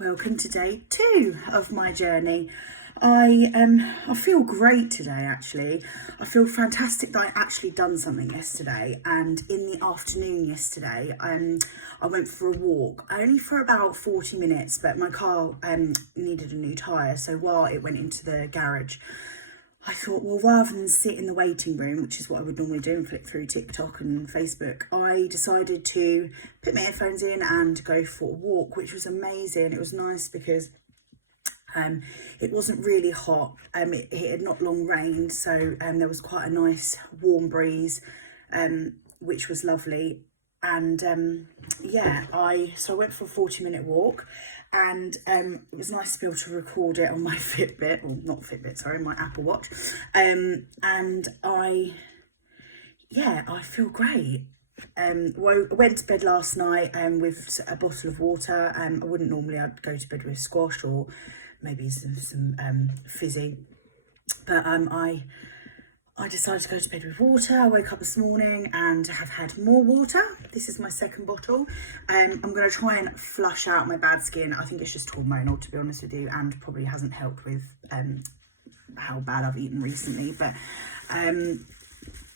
Welcome to day 2 of my journey. I feel great today actually. I feel fantastic that I actually done something yesterday, and in the afternoon yesterday I went for a walk, only for about 40 minutes, but my car needed a new tyre, so while it went into the garage I thought, well, rather than sit in the waiting room, which is what I would normally do and flick through TikTok and Facebook, I decided to put my earphones in and go for a walk, which was amazing. It was nice because it wasn't really hot. It had not long rained, so there was quite a nice warm breeze, which was lovely. And yeah, I went for a 40-minute walk, and it was nice to be able to record it on my Fitbit, or not Fitbit, sorry, my Apple Watch. And I feel great. Went to bed last night with a bottle of water. I wouldn't normally. I'd go to bed with squash or maybe some fizzy, but I decided to go to bed with water. I woke up this morning and have had more water. This is my second bottle. I'm going to try and flush out my bad skin. I think it's just hormonal, to be honest with you, and probably hasn't helped with how bad I've eaten recently. But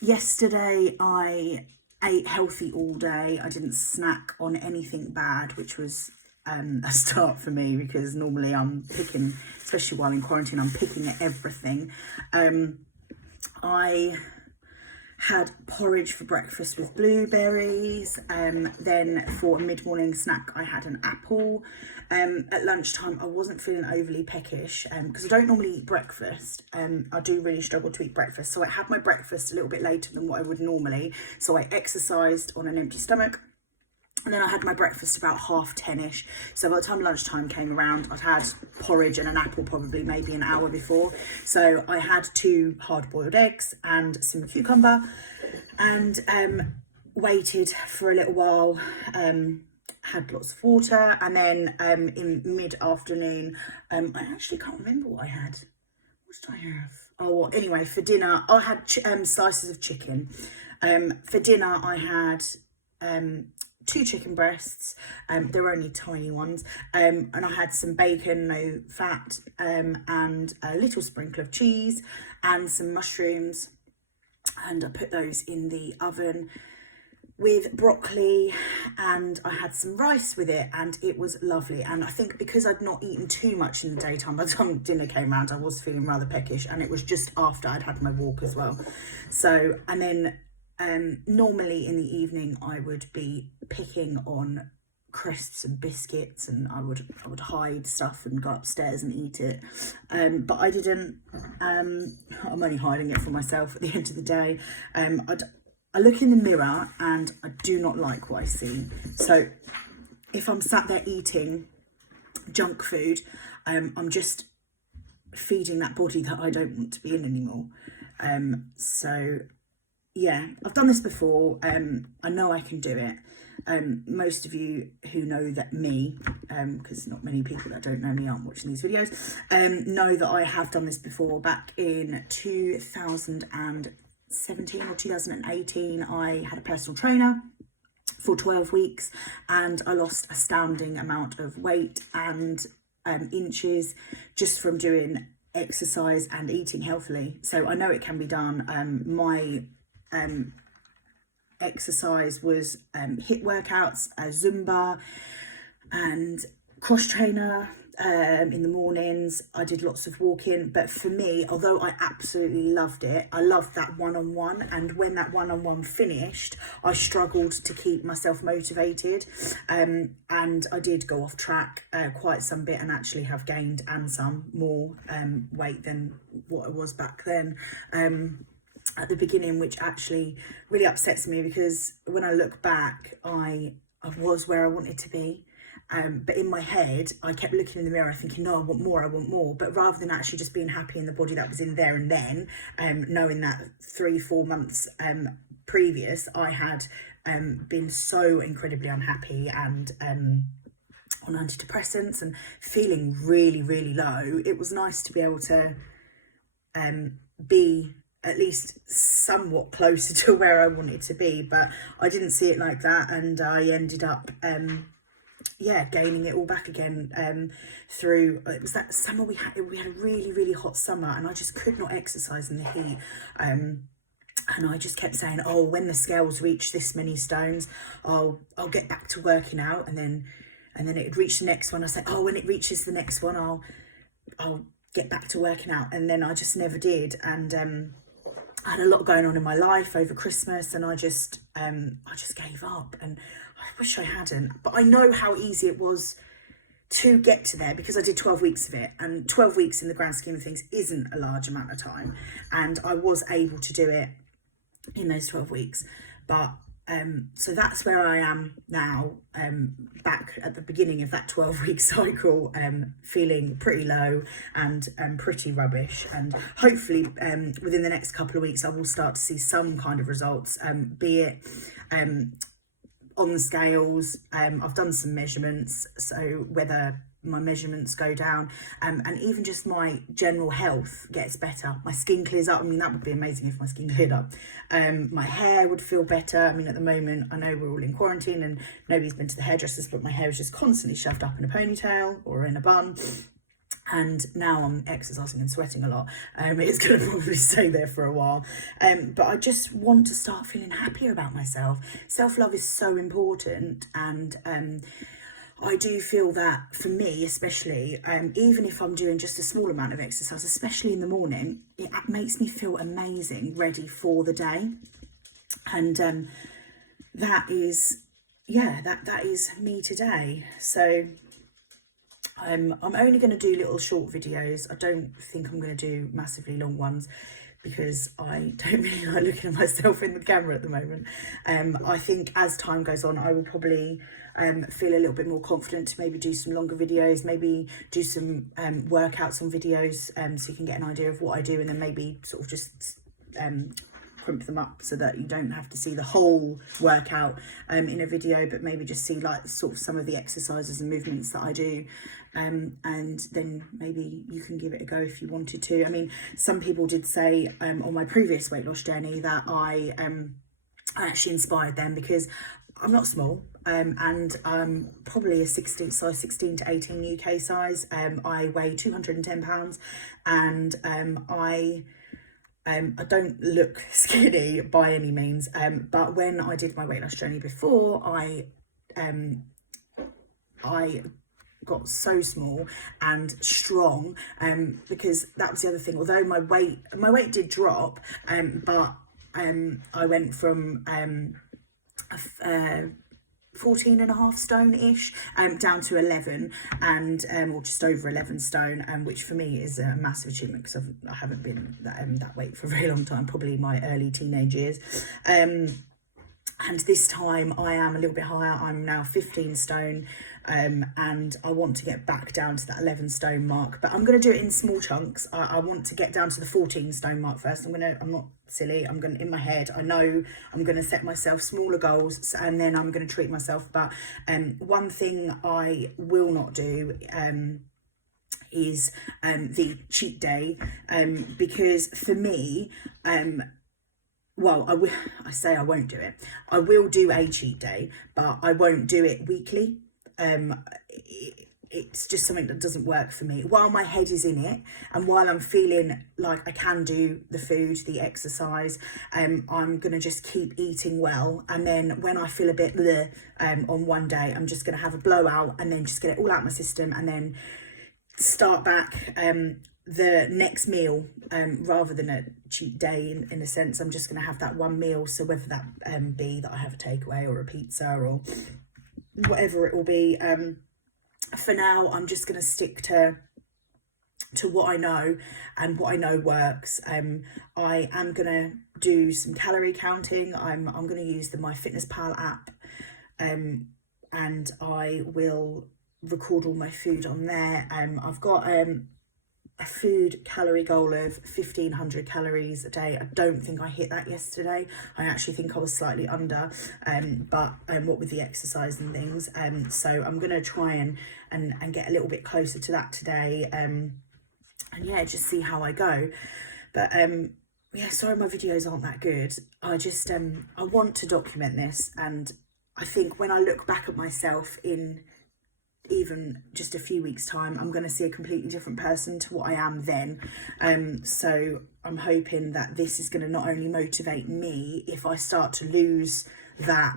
yesterday I ate healthy all day. I didn't snack on anything bad, which was a start for me, because normally I'm picking, especially while in quarantine, I'm picking at everything. I had porridge for breakfast with blueberries. Then for a mid-morning snack, I had an apple. At lunchtime, I wasn't feeling overly peckish because I don't normally eat breakfast. I do really struggle to eat breakfast. So I had my breakfast a little bit later than what I would normally. So I exercised on an empty stomach. And then I had my breakfast about 10:30ish. So by the time lunchtime came around, I'd had porridge and an apple probably maybe an hour before. So I had 2 hard-boiled eggs and some cucumber, and waited for a little while, had lots of water, and then in mid-afternoon, I actually can't remember what I had. What did I have? Oh, well, anyway, for dinner, I had slices of chicken. For dinner, I had 2 chicken breasts. They were only tiny ones, and I had some bacon, no fat, and a little sprinkle of cheese and some mushrooms, and I put those in the oven with broccoli, and I had some rice with it, and it was lovely. And I think because I'd not eaten too much in the daytime, by the time dinner came around I was feeling rather peckish, and it was just after I'd had my walk as well. So, and then normally in the evening I would be picking on crisps and biscuits, and I would hide stuff and go upstairs and eat it, but I didn't. I'm only hiding it for myself at the end of the day. I look in the mirror and I do not like what I see. So if I'm sat there eating junk food, I'm just feeding that body that I don't want to be in anymore. So yeah, I've done this before. I know I can do it. Most of you who know that because not many people that don't know me aren't watching these videos, know that I have done this before. Back in 2017 or 2018, I had a personal trainer for 12 weeks and I lost an astounding amount of weight and inches just from doing exercise and eating healthily. So I know it can be done. My exercise was HIIT workouts, Zumba and cross trainer in the mornings. I did lots of walking, but for me, although I absolutely loved it, I loved that one-on-one, and when that one-on-one finished I struggled to keep myself motivated, and I did go off track quite some bit, and actually have gained and some more weight than what I was back then at the beginning, which actually really upsets me, because when I look back I was where I wanted to be. But in my head, I kept looking in the mirror thinking, no, I want more. But rather than actually just being happy in the body that was in there and then, knowing that 3-4 months previous, I had been so incredibly unhappy and on antidepressants and feeling really, really low, it was nice to be able to be at least somewhat closer to where I wanted to be. But I didn't see it like that, and I ended up yeah, gaining it all back again through, it was that summer we had a really, really hot summer, and I just could not exercise in the heat. And I just kept saying, oh, when the scales reach this many stones, I'll get back to working out. And then it'd reach the next one. I say, oh, when it reaches the next one, I'll get back to working out. And then I just never did. And I had a lot going on in my life over Christmas, and I just gave up. And I wish I hadn't. But I know how easy it was to get to there, because I did 12 weeks of it, and 12 weeks in the grand scheme of things isn't a large amount of time. And I was able to do it in those 12 weeks. But so that's where I am now, back at the beginning of that 12-week cycle, feeling pretty low and pretty rubbish. And hopefully within the next couple of weeks I will start to see some kind of results, be it on the scales. I've done some measurements, so whether my measurements go down, and even just my general health gets better, my skin clears up. I mean, that would be amazing if my skin cleared up. My hair would feel better. I mean, at the moment, I know we're all in quarantine and nobody's been to the hairdressers, but my hair is just constantly shoved up in a ponytail or in a bun. And now I'm exercising and sweating a lot. It's going to probably stay there for a while. But I just want to start feeling happier about myself. Self-love is so important. And I do feel that for me, especially, even if I'm doing just a small amount of exercise, especially in the morning, it makes me feel amazing, ready for the day. And that is, yeah, that is me today. So I'm only going to do little short videos. I don't think I'm going to do massively long ones, because I don't really like looking at myself in the camera at the moment. I think as time goes on, I will probably feel a little bit more confident to maybe do some longer videos, maybe do some workouts on videos, so you can get an idea of what I do, and then maybe sort of just crimp them up so that you don't have to see the whole workout in a video, but maybe just see like sort of some of the exercises and movements that I do. And then maybe you can give it a go if you wanted to. I mean, some people did say on my previous weight loss journey that I actually inspired them, because I'm not small, and I'm probably a size 16 to 18 UK size. I weigh 210 pounds, and I don't look skinny by any means, but when I did my weight loss journey before, I got so small and strong, because that was the other thing. Although my weight did drop, but I went from 14.5 stone ish down to 11, and or just over 11 stone, which for me is a massive achievement, because I haven't been that weight for a very long time, probably my early teenage years. And this time I am a little bit higher. I'm now 15 stone, and I want to get back down to that 11 stone mark, but I'm going to do it in small chunks. I want to get down to the 14 stone mark first. I'm not silly. In my head, I know I'm going to set myself smaller goals, and then I'm going to treat myself. But one thing I will not do is the cheat day, because for me, well, I say I won't do it. I will do a cheat day, but I won't do it weekly. It's just something that doesn't work for me. While my head is in it, and while I'm feeling like I can do the food, the exercise, I'm going to just keep eating well. And then when I feel a bit bleh, on one day, I'm just going to have a blowout and then just get it all out of my system, and then start back the next meal, rather than a cheat day in a sense. I'm just going to have that one meal. So whether that be that I have a takeaway or a pizza or whatever it will be, for now I'm just going to stick to what I know and what I know works. I am going to do some calorie counting. I'm going to use the MyFitnessPal app, and I will record all my food on there. I've got a food calorie goal of 1500 calories a day. I don't think I hit that yesterday. I actually think I was slightly under, but what with the exercise and things, so I'm gonna try and get a little bit closer to that today, and yeah, just see how I go. But yeah, sorry my videos aren't that good. I just I want to document this, and I think when I look back at myself in even just a few weeks time, I'm going to see a completely different person to what I am then. So I'm hoping that this is going to not only motivate me if I start to lose that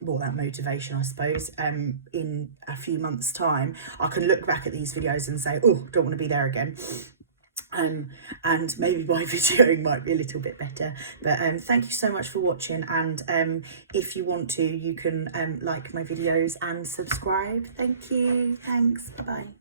that motivation, I suppose, in a few months' time, I can look back at these videos and say, oh, don't want to be there again. And maybe my videoing might be a little bit better. But thank you so much for watching, and if you want to, you can like my videos and subscribe. Thank you. Thanks. Bye bye.